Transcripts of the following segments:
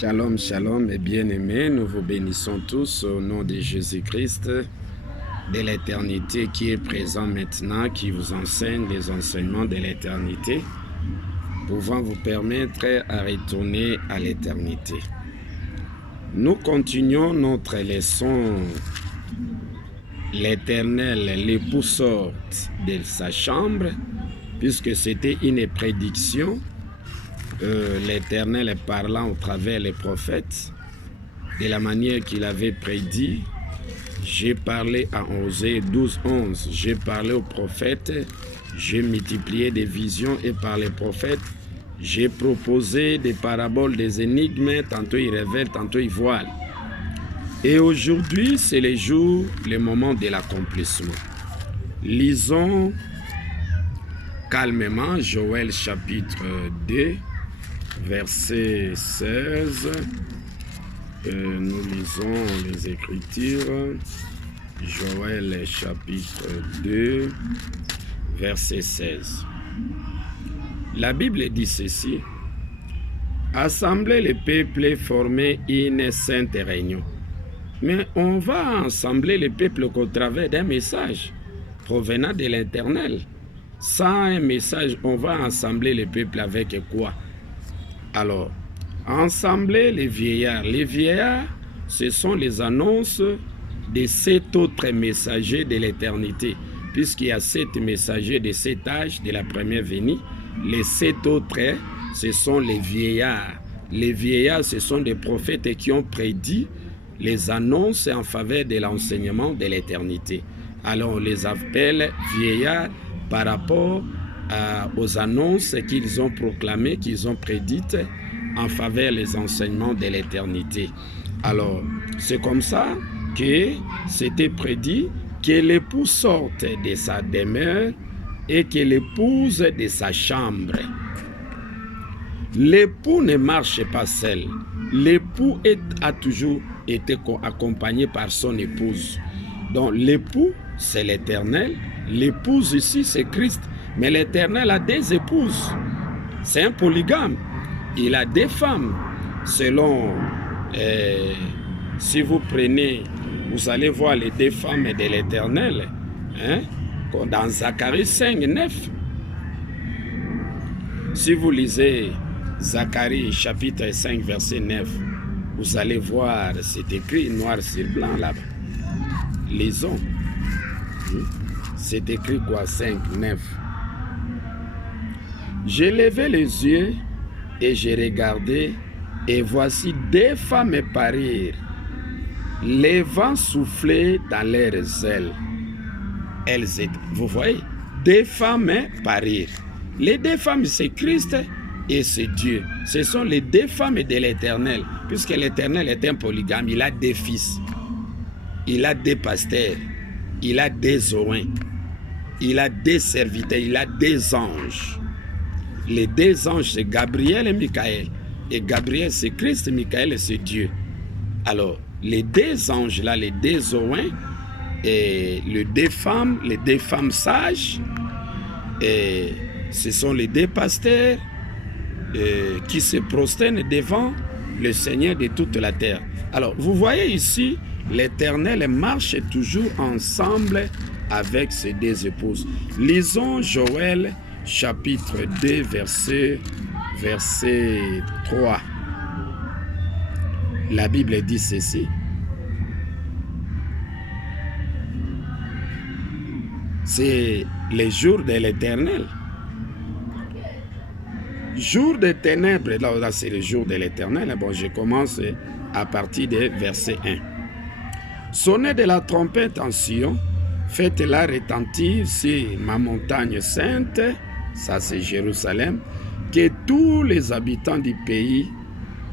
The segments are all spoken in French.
Shalom, shalom et bien-aimés, nous vous bénissons tous au nom de Jésus-Christ, de l'éternité qui est présent maintenant, qui vous enseigne les enseignements de l'éternité, pouvant vous permettre à retourner à l'éternité. Nous continuons notre leçon. L'Éternel, l'époux sort de sa chambre, puisque c'était une prédiction. L'Éternel parlant au travers les prophètes, de la manière qu'il avait prédit. J'ai parlé à Osée 12:11, j'ai parlé aux prophètes, j'ai multiplié des visions et par les prophètes, j'ai proposé des paraboles, des énigmes, tantôt ils révèlent, tantôt ils voilent. Et aujourd'hui, c'est le jour, le moment de l'accomplissement. Lisons calmement Joël chapitre 2, verset 16. Nous lisons les Écritures. Joël chapitre 2, verset 16. La Bible dit ceci. Assembler le peuple, former une sainte réunion. Mais on va assembler le peuple au travers d'un message provenant de l'Éternel. Sans un message, on va assembler le peuple avec quoi? Alors, assembler les vieillards. Les vieillards, ce sont les annonces de 7 autres messagers de l'éternité. Puisqu'il y a 7 messagers de 7 âges de la première venue, les 7 autres, ce sont les vieillards. Les vieillards, ce sont des prophètes qui ont prédit les annonces en faveur de l'enseignement de l'éternité. Alors, on les appelle vieillards par rapport aux annonces qu'ils ont proclamées, qu'ils ont prédites en faveur des enseignements de l'éternité. Alors, c'est comme ça que c'était prédit que l'époux sorte de sa demeure et que l'épouse de sa chambre. L'époux ne marche pas seul. L'époux a toujours été accompagné par son épouse. Donc l'époux, c'est l'Éternel. L'épouse ici, c'est Christ. Mais l'Éternel a des épouses. C'est un polygame. Il a des femmes. Selon, si vous prenez, vous allez voir les 2 femmes de l'Éternel. Hein, dans Zacharie 5, 9. Si vous lisez Zacharie chapitre 5, verset 9, vous allez voir, c'est écrit noir sur blanc là-bas. Lisons. C'est écrit quoi? 5, 9. J'ai levé les yeux et j'ai regardé, et voici 2 femmes parir. Les vents soufflaient dans leurs ailes. Elles étaient, vous voyez, 2 femmes parir. Les 2 femmes, c'est Christ et c'est Dieu. Ce sont les 2 femmes de l'Éternel. Puisque l'Éternel est un polygame, il a 2 fils. Il a 2 pasteurs. Il a 2 oins. Il a 2 serviteurs. Il a 2 anges. Les 2 anges, c'est Gabriel et Michael. Et Gabriel, c'est Christ, et Michael, c'est Dieu. Alors, les 2 anges là, les 2 oins, et les 2 femmes sages, et ce sont les 2 pasteurs qui se prosternent devant le Seigneur de toute la terre. Alors, vous voyez ici, l'Éternel marche toujours ensemble avec ses 2 épouses. Lisons Joël chapitre 2, verset 3. La Bible dit ceci. C'est les jours de l'Éternel. Jour de ténèbres, là c'est le jour de l'Éternel. Bon, je commence à partir de verset 1. Sonnez de la trompette en Sion, faites-la retentir sur ma montagne sainte, ça c'est Jérusalem, que tous les habitants du pays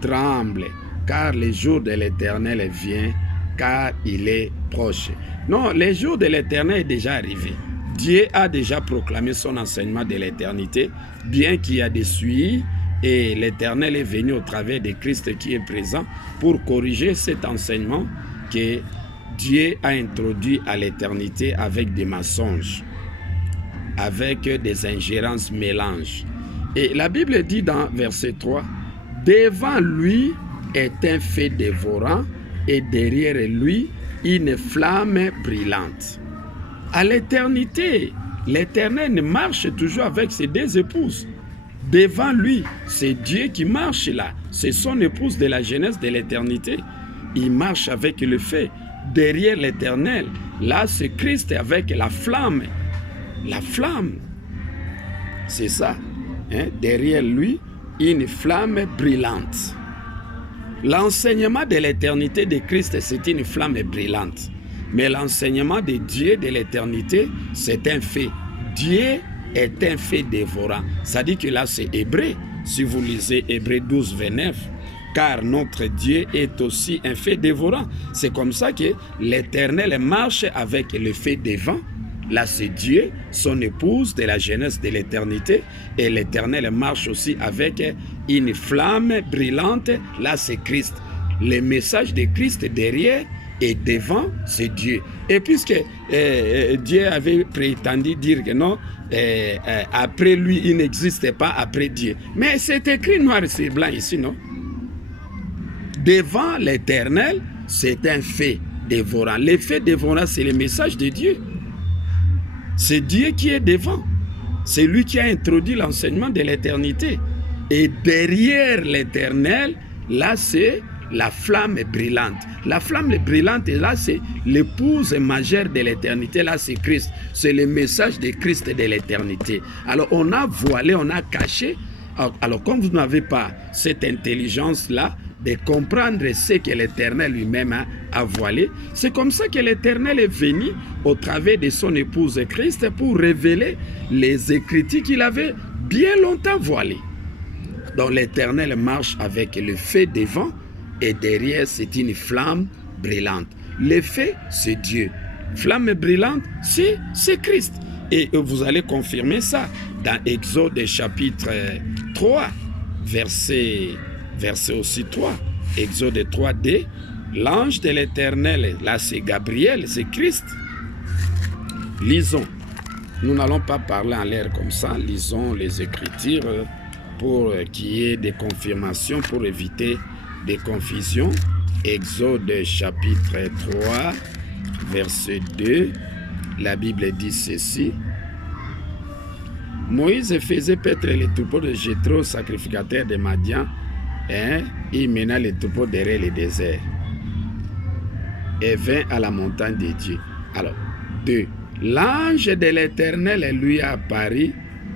tremblent, car le jour de l'Éternel vient, car il est proche. Non, le jour de l'Éternel est déjà arrivé. Dieu a déjà proclamé son enseignement de l'éternité, bien qu'il y a des suivis, et l'Éternel est venu au travers de Christ qui est présent pour corriger cet enseignement que Dieu a introduit à l'éternité avec des mensonges, avec des ingérences mélanges. Et la Bible dit dans verset 3, devant lui, est un feu dévorant et derrière lui, une flamme brûlante. À l'éternité, l'Éternel marche toujours avec ses deux épouses. Devant lui, c'est Dieu qui marche là. C'est son épouse de la jeunesse de l'éternité. Il marche avec le feu. Derrière l'Éternel, là, c'est Christ avec la flamme. La flamme, c'est ça. Hein? Derrière lui, une flamme brûlante. L'enseignement de l'éternité de Christ, c'est une flamme brûlante. Mais l'enseignement de Dieu de l'éternité, c'est un fait. Dieu est un fait dévorant. Ça dit que là, c'est Hébreu. Si vous lisez Hébreu 12, 29, car notre Dieu est aussi un fait dévorant. C'est comme ça que l'Éternel marche avec le fait dévorant. Là, c'est Dieu, son épouse de la jeunesse de l'éternité. Et l'Éternel marche aussi avec une flamme brûlante. Là, c'est Christ. Le message de Christ derrière et devant, c'est Dieu. Et puisque Dieu avait prétendu dire que non, après lui, il n'existait pas après Dieu. Mais c'est écrit noir sur blanc ici, non? Devant l'Éternel, c'est un fait dévorant. Le fait dévorant, c'est le message de Dieu. C'est Dieu qui est devant. C'est lui qui a introduit l'enseignement de l'éternité. Et derrière l'Éternel, là, c'est la flamme brûlante. La flamme brûlante, là, c'est l'épouse majeure de l'éternité. Là, c'est Christ. C'est le message de Christ de l'éternité. Alors, on a voilé, on a caché. Alors, comme vous n'avez pas cette intelligence-là, de comprendre ce que l'Éternel lui-même a voilé, c'est comme ça que l'Éternel est venu au travers de son épouse Christ pour révéler les Écritures qu'il avait bien longtemps voilées. Donc l'Éternel marche avec le feu devant et derrière c'est une flamme brûlante. Le feu, c'est Dieu. Flamme brûlante, c'est Christ. Et vous allez confirmer ça dans Exode chapitre 3, verset aussi 3, Exode 3d, l'ange de l'Éternel, là c'est Gabriel, c'est Christ. Lisons, nous n'allons pas parler en l'air comme ça, lisons les Écritures pour qu'il y ait des confirmations, pour éviter des confusions. Exode chapitre 3, verset 2, la Bible dit ceci. Moïse faisait paître les troupeaux de Jéthro, sacrificateur de Madian, et il mena les troupeaux derrière le désert et vint à la montagne de Dieu. Alors, 2. L'ange de l'Éternel lui apparut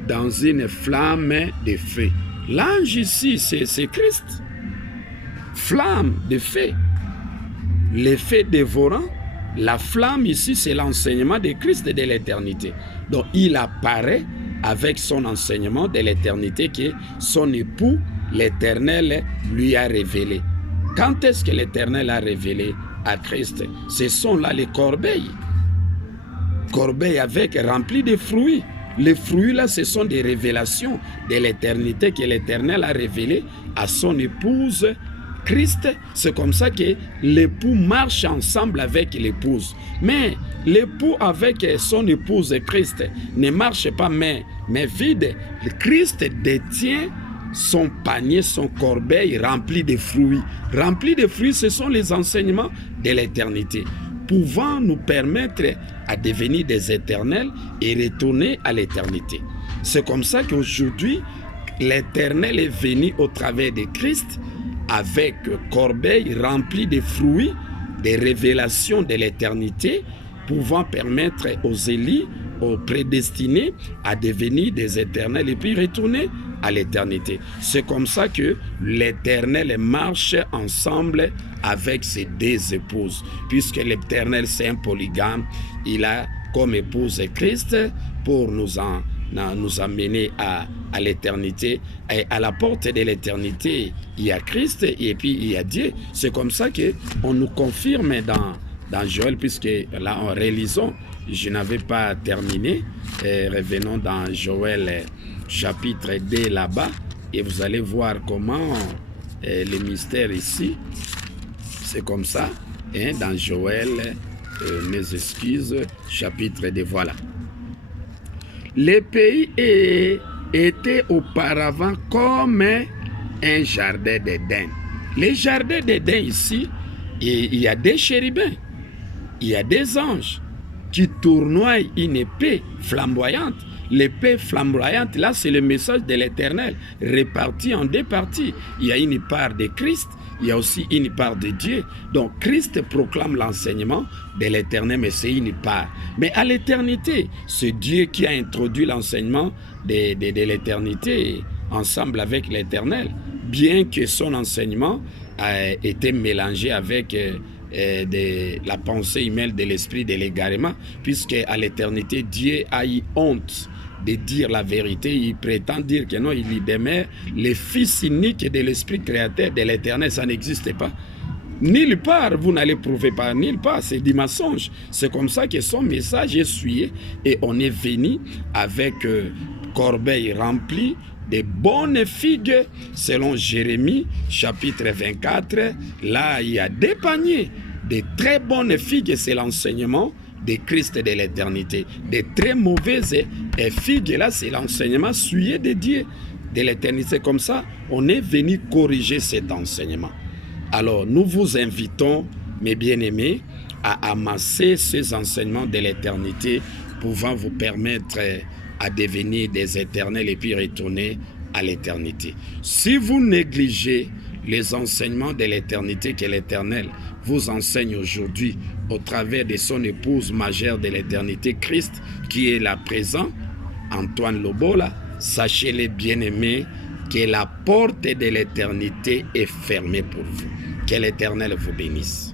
dans une flamme de feu. L'ange ici, c'est Christ. Flamme de feu. Le feu dévorant. La flamme ici, c'est l'enseignement de Christ de l'éternité. Donc, il apparaît avec son enseignement de l'éternité que son époux, l'Éternel, lui a révélé. Quand est-ce que l'Éternel a révélé à Christ? Ce sont là les corbeilles. Corbeilles avec remplis de fruits. Les fruits là, ce sont des révélations de l'éternité que l'Éternel a révélé à son épouse Christ. C'est comme ça que l'époux marche ensemble avec l'épouse. Mais l'époux avec son épouse Christ ne marche pas main vide. Christ détient son panier, son corbeille rempli de fruits. Rempli de fruits, ce sont les enseignements de l'éternité, pouvant nous permettre à devenir des éternels et retourner à l'éternité. C'est comme ça qu'aujourd'hui, l'Éternel est venu au travers de Christ avec corbeille remplie de fruits, des révélations de l'éternité, pouvant permettre aux élus, aux prédestinés à devenir des éternels et puis retourner à l'éternité. C'est comme ça que l'Éternel marche ensemble avec ses deux épouses. Puisque l'Éternel, c'est un polygame, il a comme épouse Christ pour nous amener à l'éternité. Et à la porte de l'éternité, il y a Christ et puis il y a Dieu. C'est comme ça qu'on nous confirme dans Joël, puisque là, en réalisant, je n'avais pas terminé. Revenons dans Joël chapitre 2 là-bas, et vous allez voir comment les mystères ici, c'est comme ça, hein, dans Joël, mes excuses, chapitre 2, voilà. Le pays était auparavant comme un jardin d'Éden. Les jardins d'Éden ici, il y a des chérubins, il y a des anges qui tournoient une épée flamboyante. L'épée flamboyante, là, c'est le message de l'Éternel, réparti en deux parties. Il y a une part de Christ, il y a aussi une part de Dieu. Donc, Christ proclame l'enseignement de l'Éternel, mais c'est une part. Mais à l'éternité, c'est Dieu qui a introduit l'enseignement de l'éternité ensemble avec l'Éternel, bien que son enseignement a été mélangé avec la pensée humaine de l'esprit de l'égarement, puisque à l'éternité, Dieu a eu honte de dire la vérité. Il prétend dire que non, il y demeure le fils unique de l'esprit créateur de l'éternel. Ça n'existe pas. Nulle part, vous n'allez prouver par nulle part, c'est du mensonge. C'est comme ça que son message est suivi et on est venu avec corbeille remplie de bonnes figues, selon Jérémie, chapitre 24. Là, il y a des paniers de très bonnes figues, c'est l'enseignement de Christ de l'éternité. De très mauvaises figues, là, c'est l'enseignement suivi de Dieu de l'éternité. Comme ça, on est venu corriger cet enseignement. Alors, nous vous invitons, mes bien-aimés, à amasser ces enseignements de l'éternité pouvant vous permettre à devenir des éternels et puis retourner à l'éternité. Si vous négligez les enseignements de l'éternité que l'Éternel vous enseigne aujourd'hui au travers de son épouse majeure de l'éternité, Christ, qui est là présent, Antoine Lobola, sachez-les bien-aimés que la porte de l'éternité est fermée pour vous. Que l'Éternel vous bénisse.